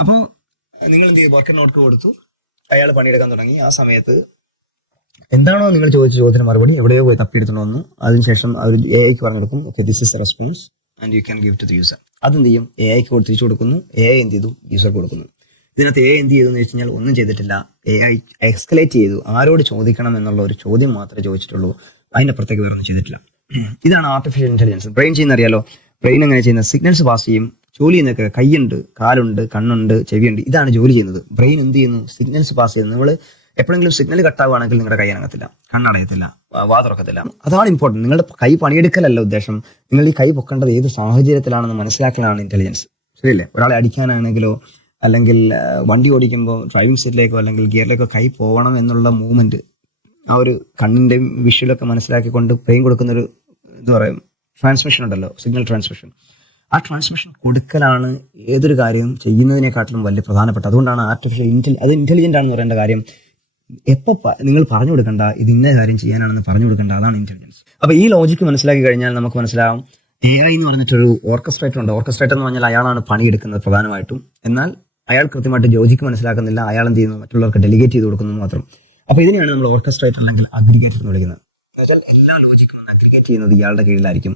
അപ്പോൾ നിങ്ങൾ എന്ത് ചെയ്യും, വർക്ക് നോട്ട് കൊടുത്തു, അയാൾ പണിയെടുക്കാൻ തുടങ്ങി. ആ സമയത്ത് എന്താണോ നിങ്ങൾ ചോദിച്ച ചോദ്യത്തിന് മറുപടി എവിടെയോ പോയി തപ്പിയെടുത്തോണ്ട് വന്നു. അതിനുശേഷം അവർ എ ഐക്ക് പറഞ്ഞു കൊടുക്കും, okay this is a response and you can give to the user. അതെന്ത് ചെയ്യും, എ ഐക്ക് തിരിച്ചു കൊടുക്കുന്നു. എ ഐ എന്ത് ചെയ്തു, യൂസർക്ക് കൊടുക്കുന്നു. ഇതിനകത്ത് എ ഐ എന്ത് ചെയ്തു എന്ന് വെച്ച് കഴിഞ്ഞാൽ ഒന്നും ചെയ്തിട്ടില്ല. എ ഐ എക്സ്കലേറ്റ് ചെയ്തു. ആരോട് ചോദിക്കണം എന്നുള്ള ഒരു ചോദ്യം മാത്രമേ ചോദിച്ചിട്ടുള്ളൂ. അതിനപ്പുറത്തേക്ക് വേറെ ഒന്നും ചെയ്തിട്ടില്ല. ഇതാണ് ആർട്ടിഫിഷ്യൽ ഇന്റലിജൻസ്. ബ്രെയിൻ ചെയ്യുന്ന അറിയാലോ, ബ്രെയിൻ എങ്ങനെ ചെയ്യുന്ന, സിഗ്നൽസ് പാസ് ചെയ്യും. ജോലി ചെയ്യുന്നൊക്കെ കൈയുണ്ട്, കാലുണ്ട്, കണ്ണുണ്ട്, ചെവിയുണ്ട്, ഇതാണ് ജോലി ചെയ്യുന്നത്. ബ്രെയിൻ എന്ത് ചെയ്യുന്നു, സിഗ്നൽസ് പാസ് ചെയ്യുന്നു. നമ്മൾ എപ്പോഴെങ്കിലും സിഗ്നൽ കട്ടാവുകയാണെങ്കിൽ നിങ്ങളുടെ കൈ അനങ്ങത്തില്ല, കണ്ണടയത്തില്ല, വാ തുറക്കത്തില്ല. അതാണ് ഇമ്പോർട്ടൻറ്റ്. നിങ്ങളുടെ കൈ പണിയെടുക്കലല്ല ഉദ്ദേശം. നിങ്ങൾ ഈ കൈ പൊക്കേണ്ടത് ഏത് സാഹചര്യത്തിലാണെന്ന് മനസ്സിലാക്കലാണ് ഇന്റലിജൻസ്. ശരിയല്ലേ? ഒരാളെ അടിക്കാനാണെങ്കിലോ അല്ലെങ്കിൽ വണ്ടി ഓടിക്കുമ്പോൾ ഡ്രൈവിംഗ് സീറ്റിലേക്കോ അല്ലെങ്കിൽ ഗിയറിലേക്കോ കൈ പോകണം എന്നുള്ള മൂവ്മെന്റ്, ആ ഒരു കണ്ണിന്റെയും വിഷ്വലൊക്കെ മനസ്സിലാക്കിക്കൊണ്ട് ബ്രെയിൻ കൊടുക്കുന്നൊരു എന്താ പറയുക ട്രാൻസ്മിഷൻ ഉണ്ടല്ലോ, സിഗ്നൽ ട്രാൻസ്മിഷൻ. ആ ട്രാൻസ്മിഷൻ കൊടുക്കലാണ് ഏതൊരു കാര്യവും ചെയ്യുന്നതിനെക്കാട്ടിലും വലിയ പ്രധാനപ്പെട്ട. അതുകൊണ്ടാണ് ആർട്ടിഫിഷ്യൽ അത് ഇന്റലിജന്റ് ആണെന്ന് പറയേണ്ട കാര്യം. എപ്പോൾ നിങ്ങൾ പറഞ്ഞു കൊടുക്കണ്ട ഇത് ഇന്ന കാര്യം ചെയ്യാനാണെന്ന് പറഞ്ഞു കൊടുക്കണ്ട, അതാണ് ഇന്റലിജൻസ്. അപ്പൊ ഈ ലോജിക്ക് മനസ്സിലാക്കി കഴിഞ്ഞാൽ നമുക്ക് മനസ്സിലാവും എ ഐ എന്ന് പറഞ്ഞിട്ടൊരു ഓർക്കസ്ട്രേറ്റർ ഉണ്ട്. ഓർക്കസ്ട്രേറ്റർ എന്ന് പറഞ്ഞാൽ അയാളാണ് പണിയെടുക്കുന്നത് പ്രധാനമായിട്ടും. എന്നാൽ അയാൾ കൃത്യമായിട്ട് ലോജിക്ക് മനസ്സിലാക്കുന്നില്ല. അയാൾ എന്ത് ചെയ്യുന്നു, മറ്റുള്ളവർക്ക് ഡെലിഗേറ്റ് ചെയ്ത് കൊടുക്കുന്നു മാത്രം. അപ്പൊ ഇതിനെയാണ് നമ്മൾ ഓർക്കസ്ട്രേറ്റർ അല്ലെങ്കിൽ അഗ്രിഗേറ്റർ എന്ന് വിളിക്കുന്നത്. എല്ലാ ലോജിക്കും അഗ്രിഗേറ്റ് ചെയ്യുന്നത് ഇയാളുടെ കീഴിലായിരിക്കും.